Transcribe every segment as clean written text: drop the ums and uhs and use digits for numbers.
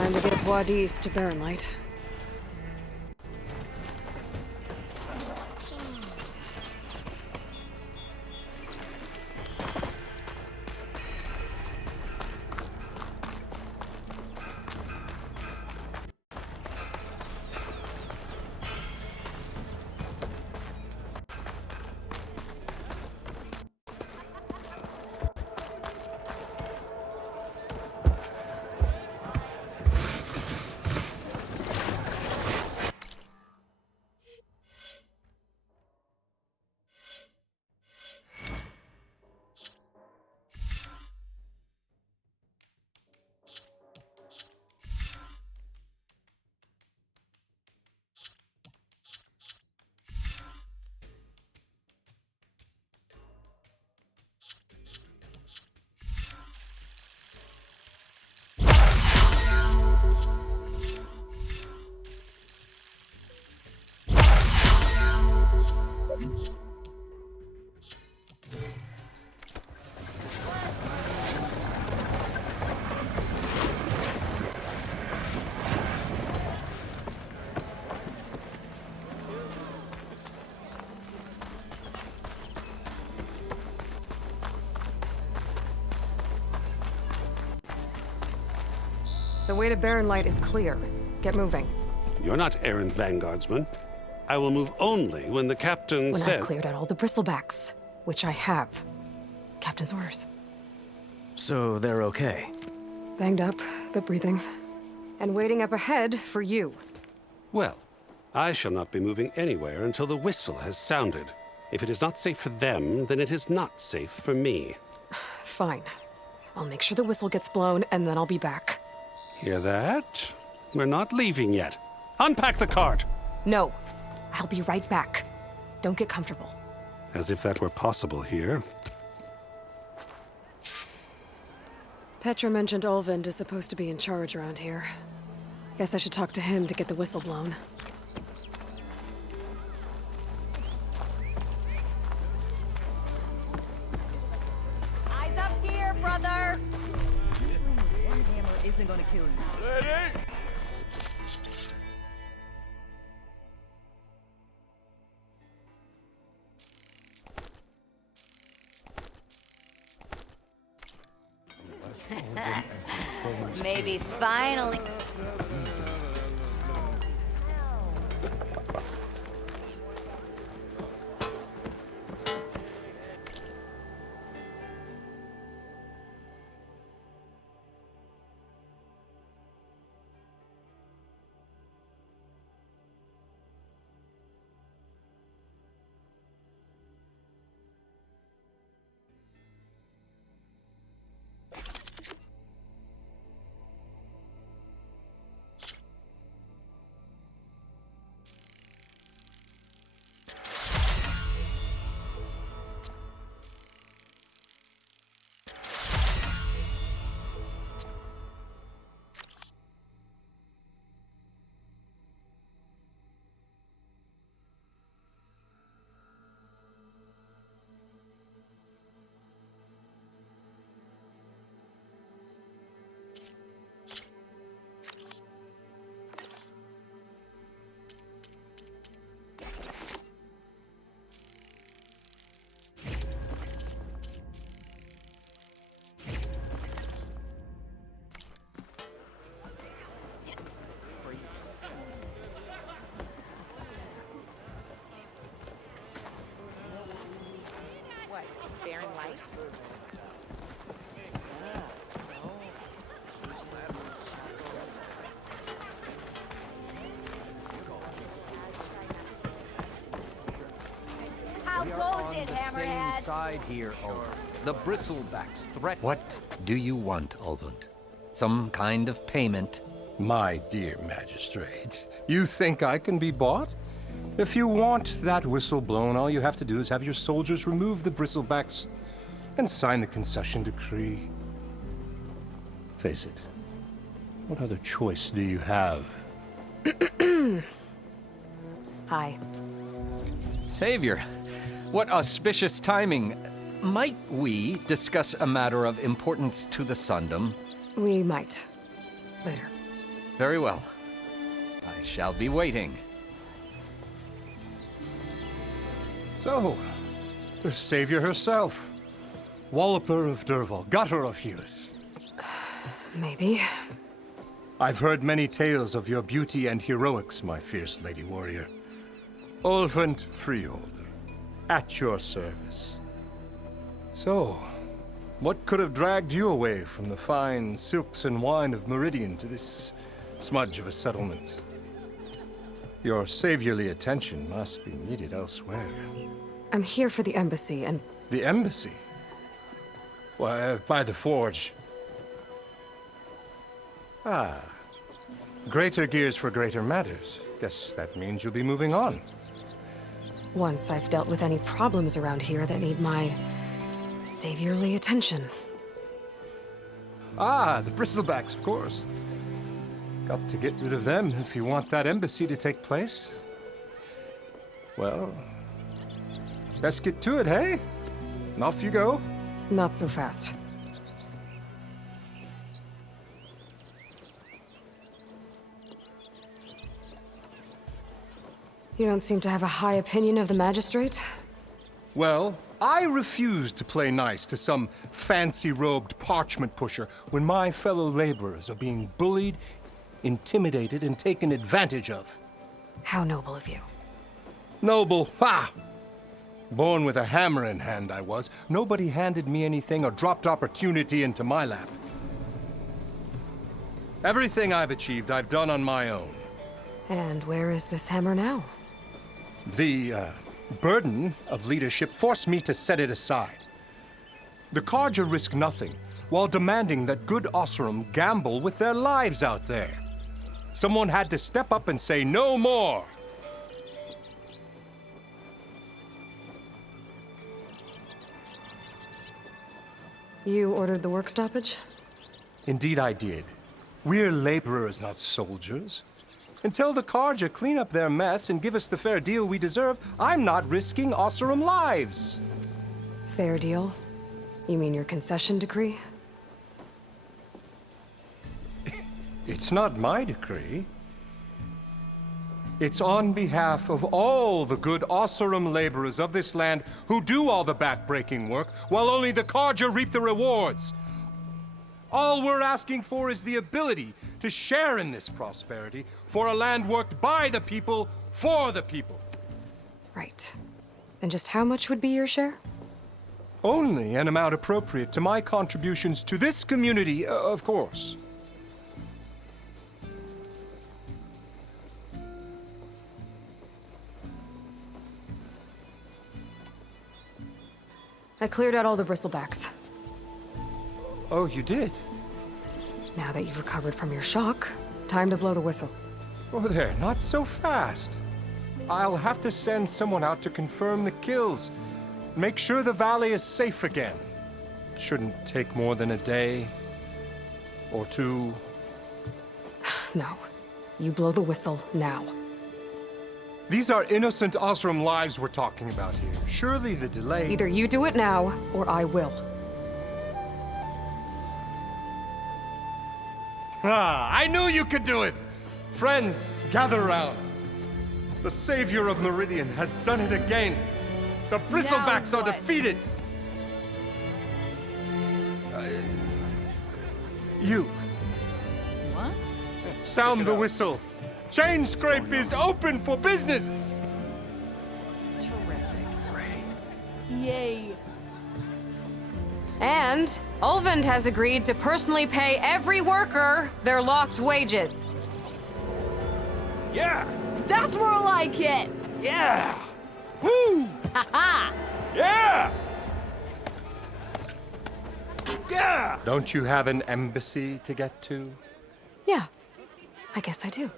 Time to get Wadis to Baronlight. The way to Baronlight is clear. Get moving. You're not errant vanguardsman. I will move only when the captain When says... I've cleared out all the bristlebacks, which I have. Captain's orders. So they're okay? Banged up, but breathing. And waiting up ahead for you. Well, I shall not be moving anywhere until the whistle has sounded. If it is not safe for them, then it is not safe for me. Fine. I'll make sure the whistle gets blown, and then I'll be back. Hear that? We're not leaving yet. Unpack the cart! No. I'll be right back. Don't get comfortable. As if that were possible here. Petra mentioned Olvind is supposed to be in charge around here. Guess I should talk to him to get the whistle blown. Eyes up here, brother! One hammer isn't gonna kill you. Ready? Maybe finally. What, Baron Light? How goes it, Hammerhead? Same side here, Olvund. The bristlebacks threat. What do you want, Olvund? Some kind of payment? My dear magistrate, you think I can be bought? If you want that whistle blown, all you have to do is have your soldiers remove the bristlebacks and sign the concession decree. Face it, what other choice do you have? Hi. Savior, what auspicious timing. Might we discuss a matter of importance to the Sundom? We might. Later. Very well. I shall be waiting. So, the savior herself. Walloper of Derval, gutter of Hughes. Maybe. I've heard many tales of your beauty and heroics, my fierce lady warrior. Ulvent Freeholder, at your service. So, what could have dragged you away from the fine silks and wine of Meridian to this smudge of a settlement? Your saviorly attention must be needed elsewhere. I'm here for the embassy, and The embassy? Why, by the forge. Ah. Greater gears for greater matters. Guess that means you'll be moving on. once I've dealt with any problems around here that need my saviorly attention. Ah, the bristlebacks, of course. Got to get rid of them if you want that embassy to take place. Well, let's get to it, hey? And off you go. Not so fast. You don't seem to have a high opinion of the magistrate? Well, I refuse to play nice to some fancy-robed parchment pusher when my fellow laborers are being bullied, intimidated, and taken advantage of. How noble of you. Noble, ha! Born with a hammer in hand, I was. Nobody handed me anything or dropped opportunity into my lap. Everything I've achieved, I've done on my own. And where is this hammer now? The burden of leadership forced me to set it aside. The Carja risk nothing, while demanding that good Osseram gamble with their lives out there. Someone had to step up and say no more. You ordered the work stoppage? Indeed I did. We're laborers, not soldiers. Until the Carja clean up their mess and give us the fair deal we deserve, I'm not risking Osseram lives. Fair deal? You mean your concession decree? It's not my decree. It's on behalf of all the good Osseram laborers of this land who do all the back-breaking work, while only the Carja reap the rewards. All we're asking for is the ability to share in this prosperity for a land worked by the people, for the people. Right. Then just how much would be your share? Only an amount appropriate to my contributions to this community, of course. I cleared out all the bristlebacks. Oh, you did? Now that you've recovered from your shock, time to blow the whistle. Oh there, not so fast. I'll have to send someone out to confirm the kills. Make sure the valley is safe again. It shouldn't take more than a day or two. No. You blow the whistle now. These are innocent Osseram lives we're talking about here. Surely the delay... Either you do it now, or I will. Ah, I knew you could do it! Friends, gather round. The savior of Meridian has done it again. The bristlebacks are defeated! You, What? sound the whistle. Chain Scrape is open for business! Terrific. Yay. And Ulvund has agreed to personally pay every worker their lost wages. Yeah! That's more like it. Yeah! Woo! Ha Yeah! Yeah! Don't you have an embassy to get to? Yeah, I guess I do.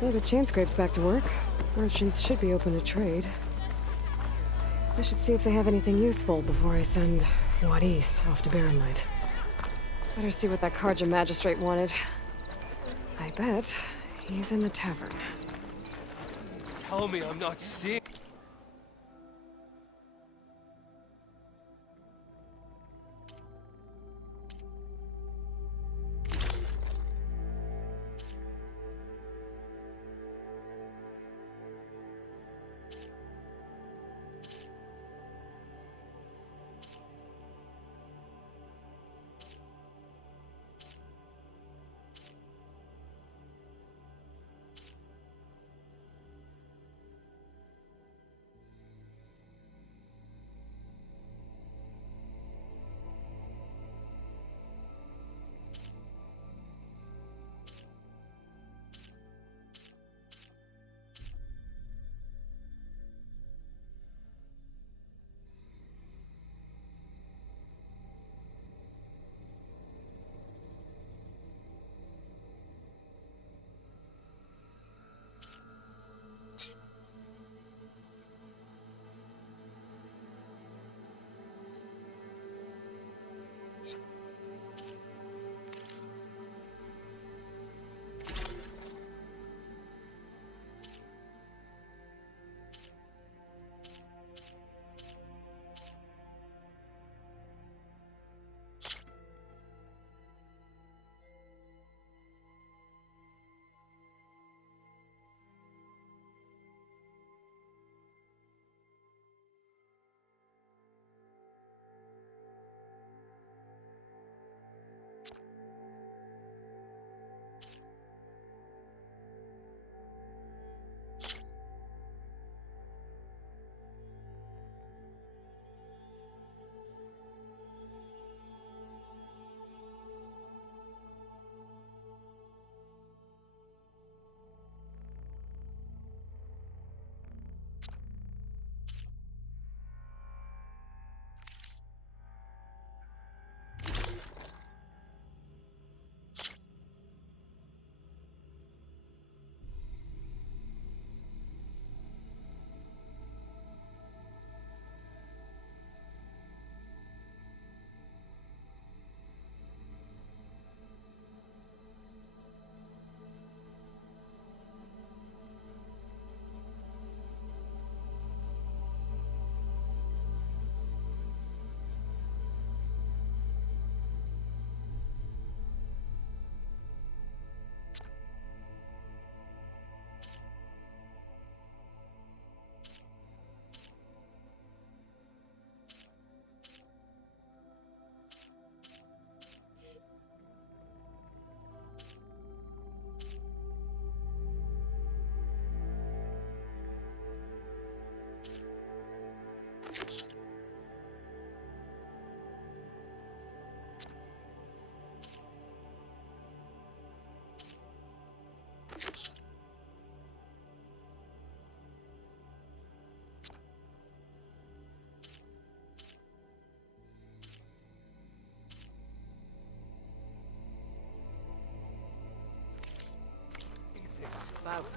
Well, the chain scrape's back to work. Merchants should be open to trade. I should see if they have anything useful before I send Wadis off to Barrenlight. Better see what that Carja magistrate wanted. I bet he's in the tavern. tell me I'm not seeing...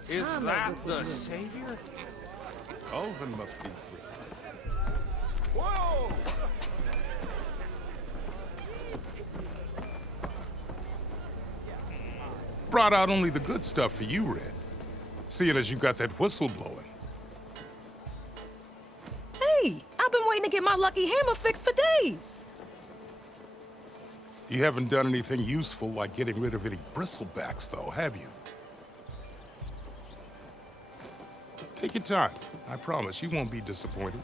Is that the savior? Alvin must be free. Whoa! Brought out only the good stuff for you, Red. Seeing as you got that whistle blowing. Hey, I've been waiting to get my lucky hammer fixed for days. You haven't done anything useful like getting rid of any bristlebacks, though, have you? Take your time. I promise you won't be disappointed.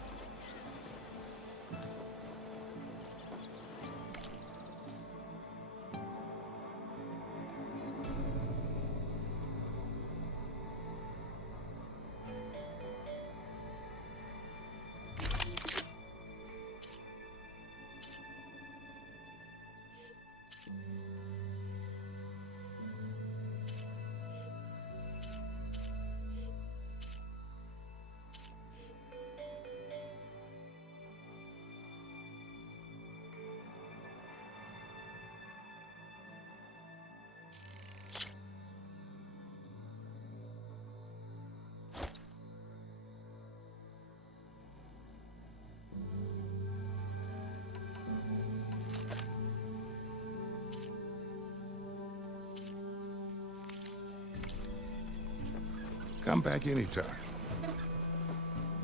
Come back anytime.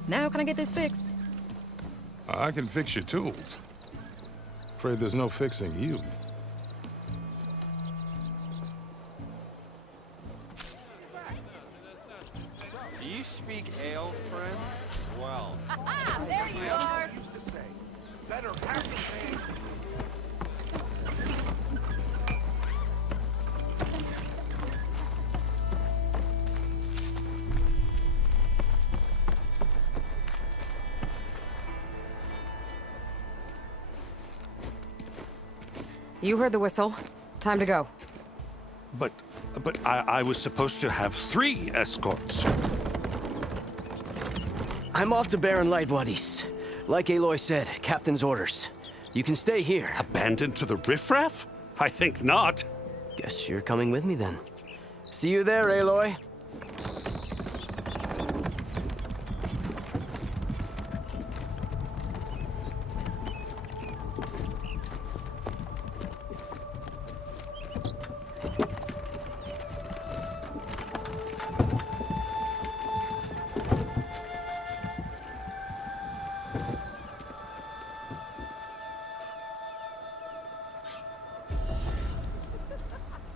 Now can I get this fixed? I can fix your tools. Afraid there's no fixing you. Do you speak ale, friend? Well, There you are. You heard the whistle. Time to go. But I was supposed to have 3 escorts. I'm off to Baron Light, Wadis. Like Aloy said, Captain's orders. You can stay here. Abandoned to the riffraff? I think not. Guess you're coming with me then. See you there, Aloy.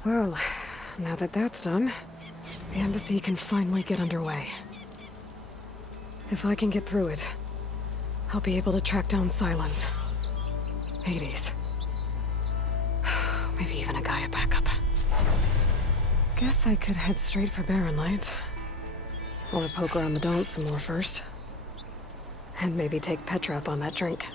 Well, now that that's done, the embassy can finally get underway. If I can get through it, I'll be able to track down Silence, Hades, maybe even a Gaia backup. Guess I could head straight for Baron Light. Or poke around the Daunt some more first. And maybe take Petra up on that drink.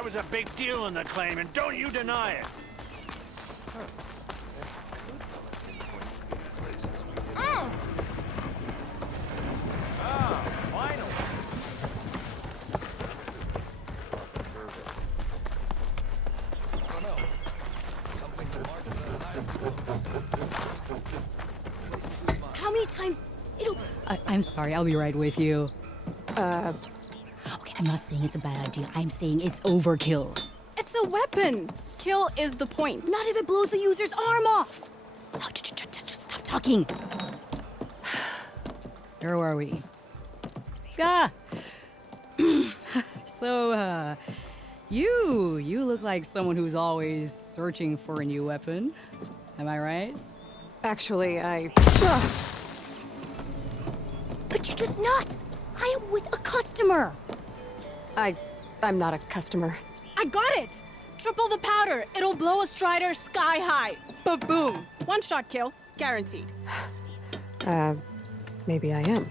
I was a big deal in the claim, and don't you deny it. How many times it'll... I'm sorry, I'll be right with you. Okay, I'm not saying it's a bad idea. I'm saying it's overkill. It's a weapon. Kill is the point. Not if it blows the user's arm off. No, just stop talking. Where are we? Ah! So, you look like someone who's always searching for a new weapon. Am I right? Actually, But you're just nuts! I am with a customer! I'm not a customer. I got it. Triple the powder. It'll blow a Strider sky high. Ba-boom. One shot kill, guaranteed. Maybe I am.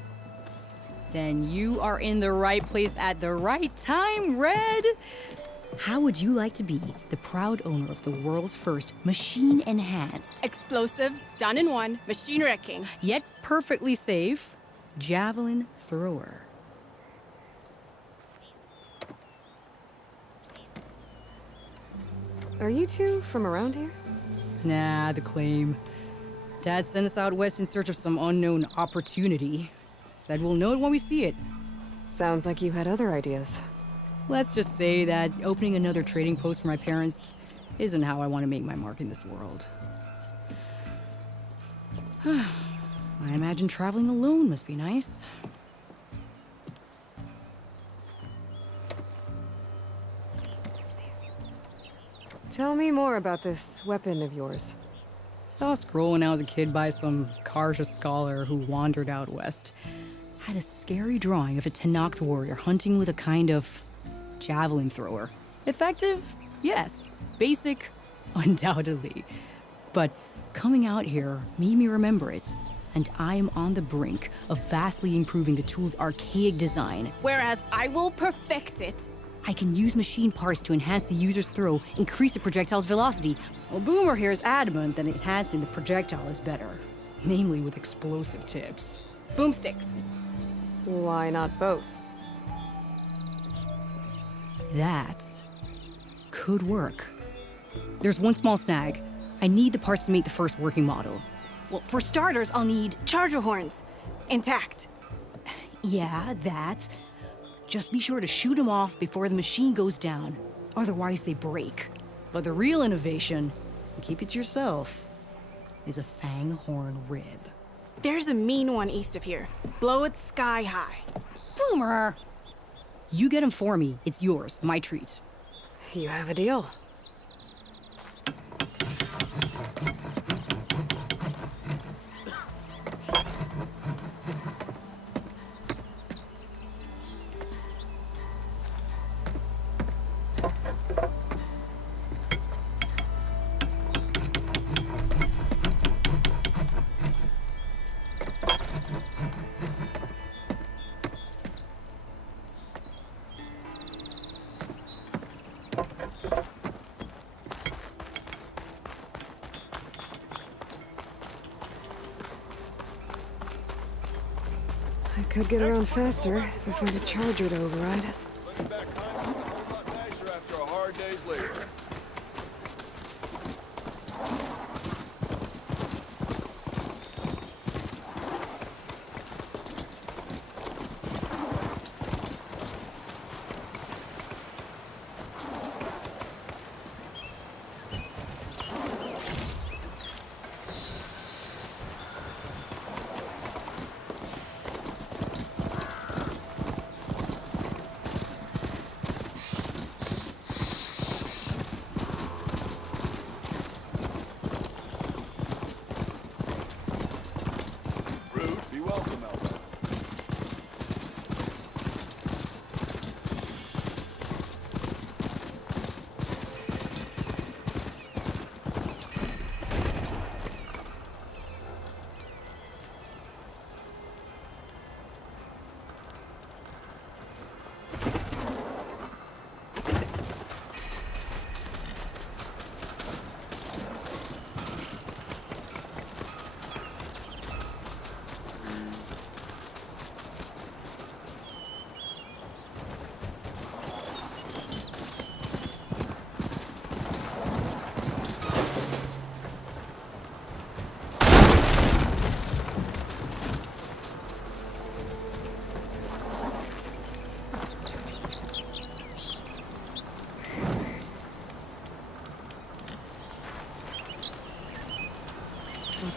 Then you are in the right place at the right time, Red! How would you like to be the proud owner of the world's first machine-enhanced, Explosive, done in one, machine wrecking. yet perfectly safe, javelin thrower? Are you two from around here? Nah, the claim. Dad sent us out west in search of some unknown opportunity. Said we'll know it when we see it. Sounds like you had other ideas. Let's just say that opening another trading post for my parents isn't how I want to make my mark in this world. I imagine traveling alone must be nice. Tell me more about this weapon of yours. Saw a scroll when I was a kid by some Karja scholar who wandered out west. Had a scary drawing of a Tenakth warrior hunting with a kind of javelin thrower. Effective? Yes. Basic? Undoubtedly. But coming out here made me remember it, and I am on the brink of vastly improving the tool's archaic design. Whereas I will perfect it. I can use machine parts to enhance the user's throw, increase the projectile's velocity. Well, Boomer here is adamant that enhancing the projectile is better, namely with explosive tips. Boomsticks. Why not both? That could work. There's one small snag. I need the parts to make the first working model. Well, for starters, I'll need charger horns. Intact. Yeah, that. Just be sure to shoot them off before the machine goes down. Otherwise, they break. But the real innovation, and keep it to yourself, is a fang horn rib. There's a mean one east of here. Blow it sky high. Boomer! You get him for me. It's yours. My treat. You have a deal. I could get around faster if I found a charger to override. Looking back home, a lot nicer after a hard day's labor. Be welcome, Elder.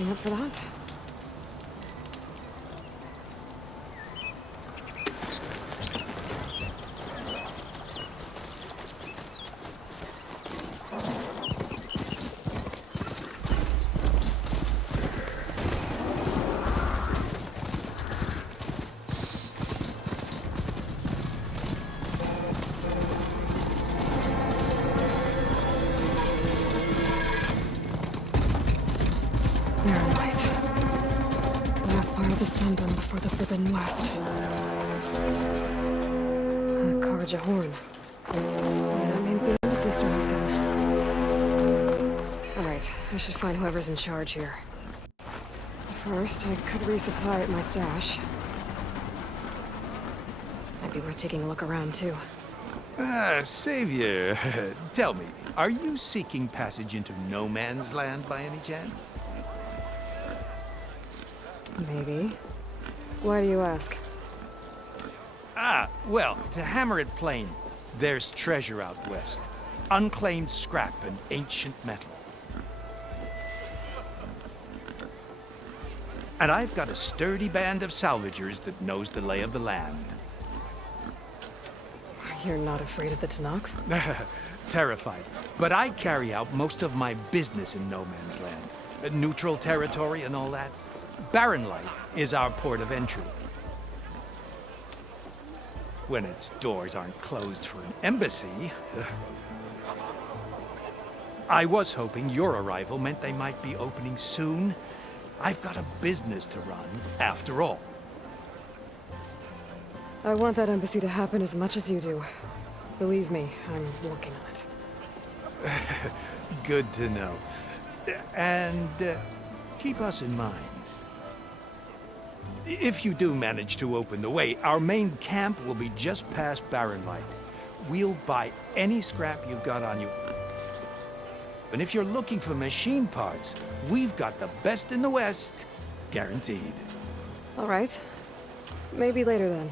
Anything up for that? Last part of the Sundom before the Forbidden West. Karja Horn. That means the embassy storm soon. Alright, I should find whoever's in charge here. First, I could resupply at my stash. Might be worth taking a look around, too. Savior, tell me, are you seeking passage into no man's land by any chance? Maybe. Why do you ask? Well, to hammer it plain, there's treasure out west. Unclaimed scrap and ancient metal. And I've got a sturdy band of salvagers that knows the lay of the land. You're not afraid of the Tenakth? Terrified. But I carry out most of my business in no man's land. Neutral territory and all that. Barren Light is our port of entry. When its doors aren't closed for an embassy. I was hoping your arrival meant they might be opening soon. I've got a business to run, after all. I want that embassy to happen as much as you do. Believe me, I'm working on it. Good to know. And keep us in mind. If you do manage to open the way, our main camp will be just past Barren Light. We'll buy any scrap you've got on you. And if you're looking for machine parts, we've got the best in the West, guaranteed. All right. Maybe later then.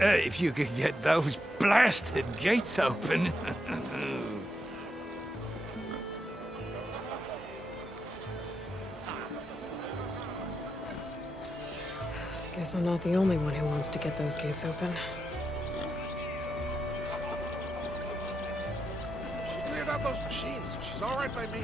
If you could get those blasted gates open. Guess I'm not the only one who wants to get those gates open. She cleared out those machines, so she's all right by me.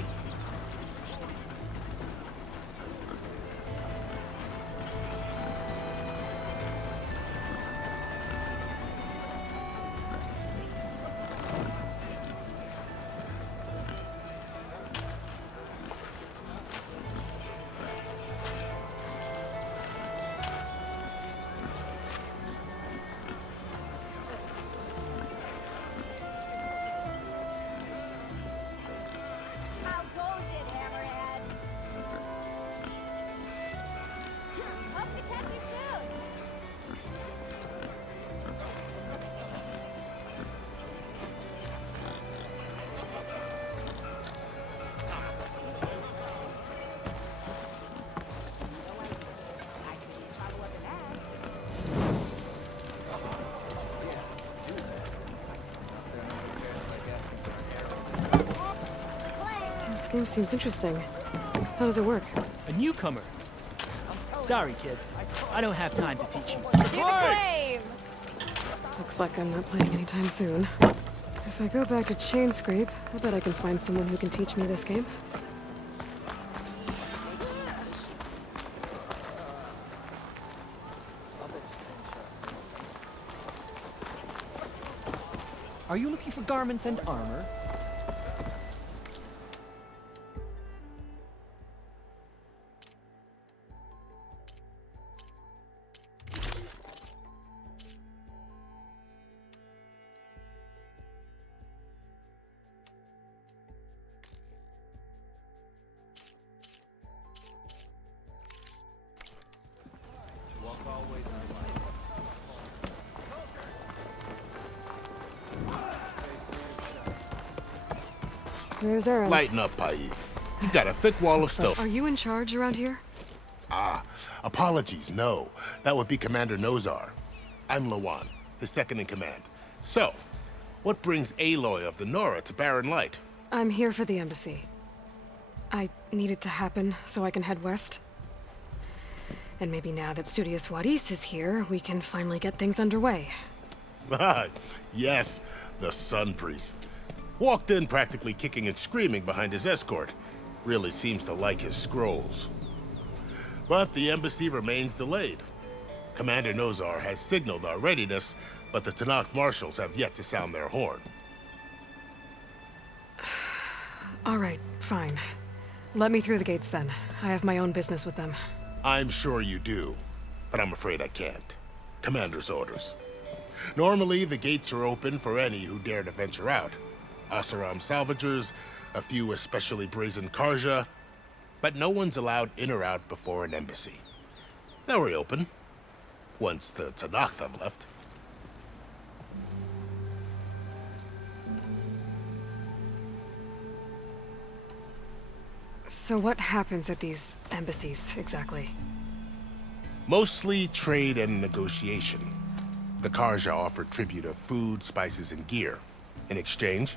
This game seems interesting. How does it work? A newcomer. Sorry, kid. I don't have time to teach you. Looks like I'm not playing anytime soon. If I go back to Chainscrape, I bet I can find someone who can teach me this game. Are you looking for garments and armor? There's Aaron. Lighten up, Pai. You got a thick wall of So, stuff. are you in charge around here? Apologies, no. That would be Commander Nozar. I'm Lawan, his second in command. So, what brings Aloy of the Nora to Barren Light? I'm here for the embassy. I needed to happen so I can head west. And maybe now that Studious Juarez is here, we can finally get things underway. Yes, the Sun Priest. Walked in practically kicking and screaming behind his escort. Really seems to like his scrolls. But the embassy remains delayed. Commander Nozar has signaled our readiness, but the Tenakth marshals have yet to sound their horn. All right, fine. Let me through the gates then. I have my own business with them. I'm sure you do, but I'm afraid I can't. Commander's orders. Normally, the gates are open for any who dare to venture out. Asaram salvagers, a few especially brazen Karja, but no one's allowed in or out before an embassy. They'll reopen, once the Tenakth have left. So what happens at these embassies, exactly? Mostly trade and negotiation. The Karja offer tribute of food, spices, and gear. In exchange,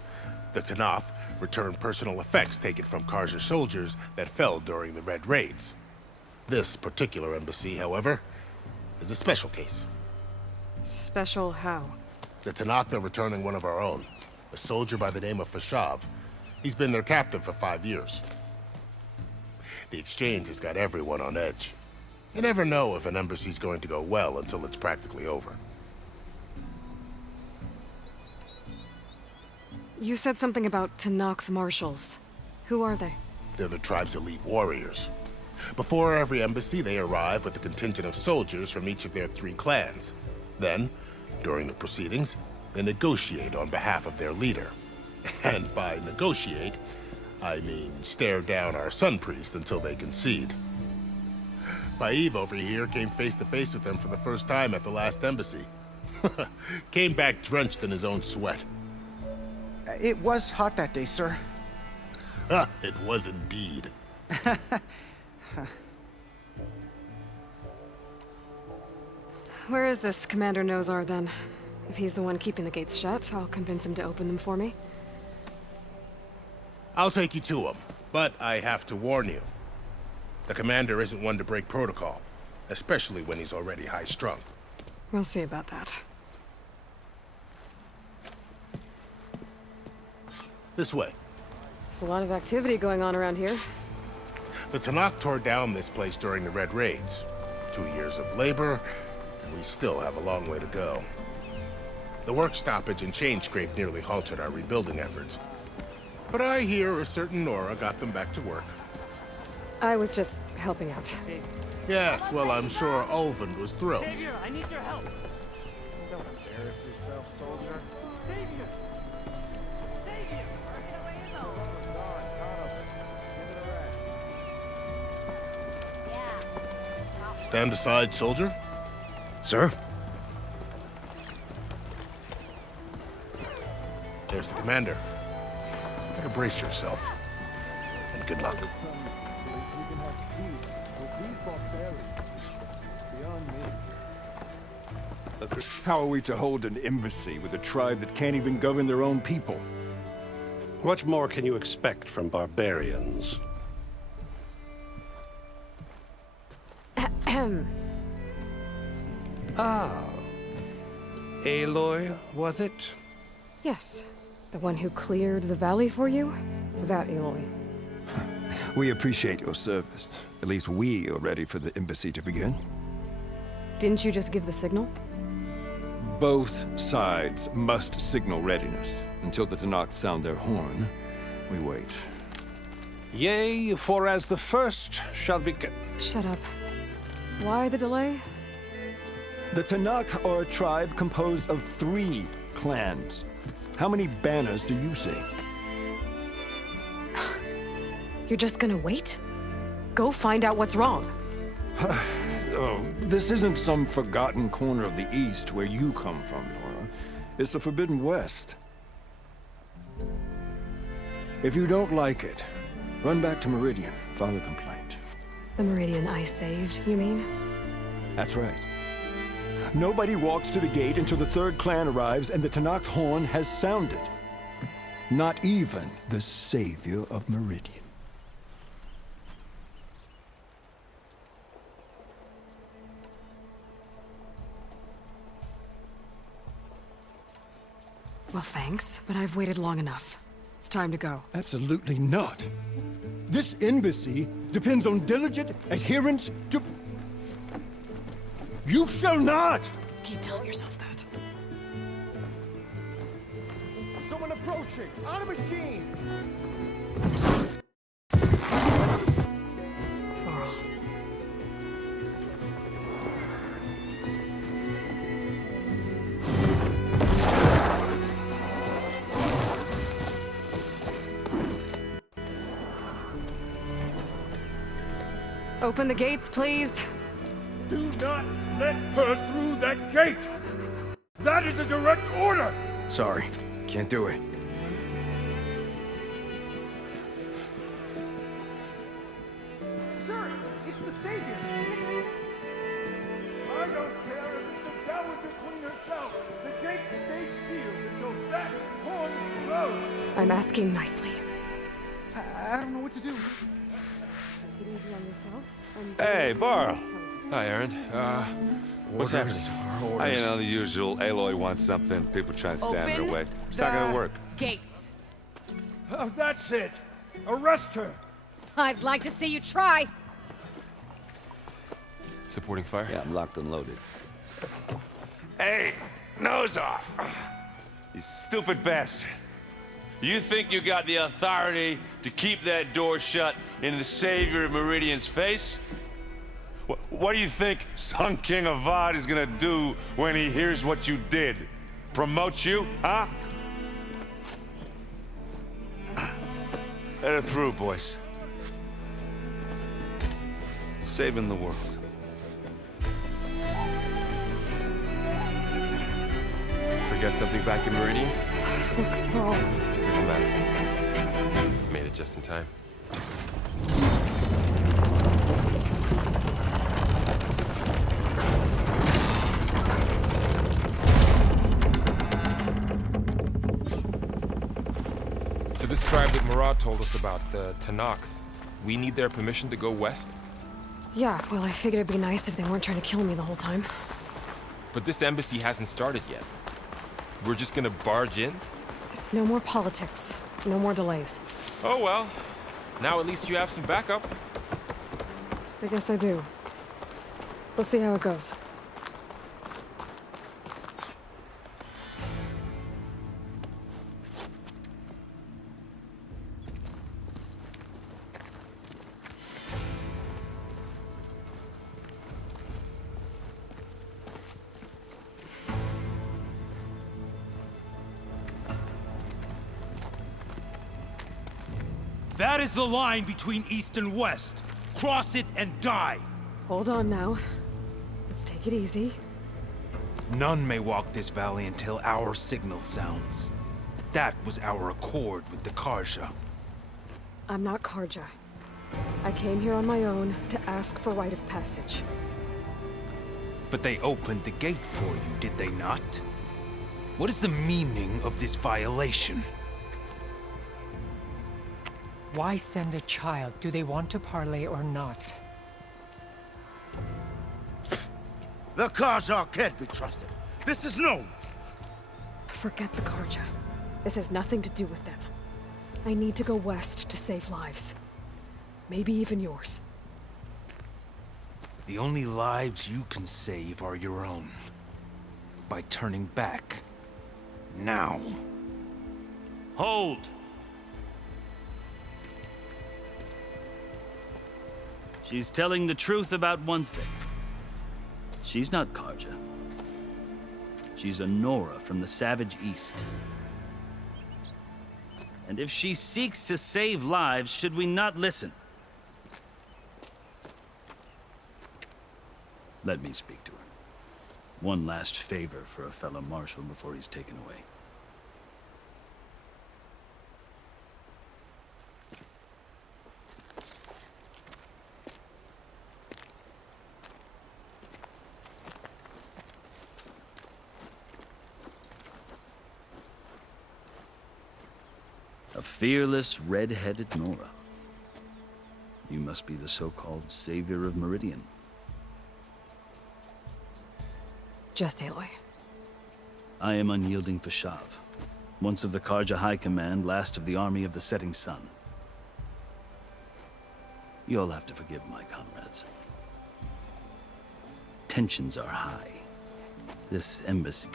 the Tenakth return personal effects taken from Karja soldiers that fell during the Red Raids. This particular embassy, however, is a special case. Special how? The Tenakth are returning one of our own, a soldier by the name of Fashav. He's been their captain for 5 years. The exchange has got everyone on edge. You never know if an embassy's going to go well until it's practically over. You said something about Tenakth marshals. Who are they? They're the tribe's elite warriors. Before every embassy, they arrive with a contingent of soldiers from each of their 3 clans. Then, during the proceedings, they negotiate on behalf of their leader. And by negotiate, I mean stare down our Sun Priest until they concede. Paev over here came face to face with them for the first time at the last embassy. Came back drenched in his own sweat. It was hot that day, sir. It was indeed. Where is this Commander Nozar, then? If he's the one keeping the gates shut, I'll convince him to open them for me. I'll take you to him, but I have to warn you. The commander isn't one to break protocol, especially when he's already high-strung. We'll see about that. This way. There's a lot of activity going on around here. The Tenakth tore down this place during the Red Raids. 2 years of labor, and we still have a long way to go. The work stoppage and chain scrape nearly halted our rebuilding efforts. But I hear a certain Nora got them back to work. I was just helping out. Yes, well, I'm sure Ulvund was thrilled. Savior, I need your help. Don't embarrass yourself, soldier. Savior! Savior! Stand aside, soldier. Sir? There's the commander. Better brace yourself. And good luck. How are we to hold an embassy with a tribe that can't even govern their own people? What more can you expect from barbarians? Ah. Aloy, was it? Yes. The one who cleared the valley for you? That Aloy. We appreciate your service. At least we are ready for the embassy to begin. Didn't you just give the signal? Both sides must signal readiness. Until the Tenakth sound their horn, we wait. Yea, for as the first shall be... Shut up. Why the delay? The Tenakth are a tribe composed of 3 clans. How many banners do you see? You're just gonna wait? Go find out what's wrong. Oh, this isn't some forgotten corner of the East where you come from, Nora. It's the Forbidden West. If you don't like it, run back to Meridian, file a complaint. The Meridian I saved, you mean? That's right. Nobody walks to the gate until the 3rd clan arrives and the Tenakth horn has sounded. Not even the savior of Meridian. Well, thanks, but I've waited long enough. It's time to go. Absolutely not. This embassy depends on diligent adherence to... You shall not! Keep telling yourself that. Someone approaching! On a machine! Varl. Open the gates, please. Do not let her through that gate! That is a direct order! Sorry, can't do it. Sir, it's the Savior! I don't care if it's the Dowager Queen herself! The gate stays sealed until that horn blows! I'm asking nicely. I don't know what to do. Take it easy on yourself. Hey, Varl. Hi, Aaron. What's Orders happening? are orders. You know, the usual. Aloy wants something. People trying to stand in her way. It's not gonna work. Gates. That's it! Arrest her! I'd like to see you try. Supporting fire? Yeah, I'm locked and loaded. Hey, nose off! You stupid bastard. You think you got the authority to keep that door shut in the Savior of Meridian's face? What do you think Sun King Avad is gonna do when he hears what you did? Promote you, huh? Let her through, boys. Saving the world. Forget something back in Meridian? Look, Varl. Doesn't matter. Made it just in time. So this tribe that Murad told us about, the Tanakh, we need their permission to go west? Yeah, well, I figured it'd be nice if they weren't trying to kill me the whole time. But this embassy hasn't started yet. We're just gonna barge in? There's no more politics. No more delays. Oh well. Now at least you have some backup. I guess I do. We'll see how it goes. That is the line between East and West. Cross it and die. Hold on now. Let's take it easy. None may walk this valley until our signal sounds. That was our accord with the Karja. I'm not Karja. I came here on my own to ask for rite of passage. But they opened the gate for you, did they not? What is the meaning of this violation? Why send a child? Do they want to parley or not? The Karja can't be trusted. This is known. Forget the Karja. This has nothing to do with them. I need to go west to save lives. Maybe even yours. The only lives you can save are your own. By turning back. Now. Hold! She's telling the truth about one thing. She's not Karja. She's a Nora from the Savage East. And if she seeks to save lives, should we not listen? Let me speak to her. One last favor for a fellow marshal before he's taken away. A fearless, red-headed Nora. You must be the so-called savior of Meridian. Just Aloy. I am unyielding Fashav. Once of the Karja High Command, last of the Army of the Setting Sun. You'll have to forgive my comrades. Tensions are high. This embassy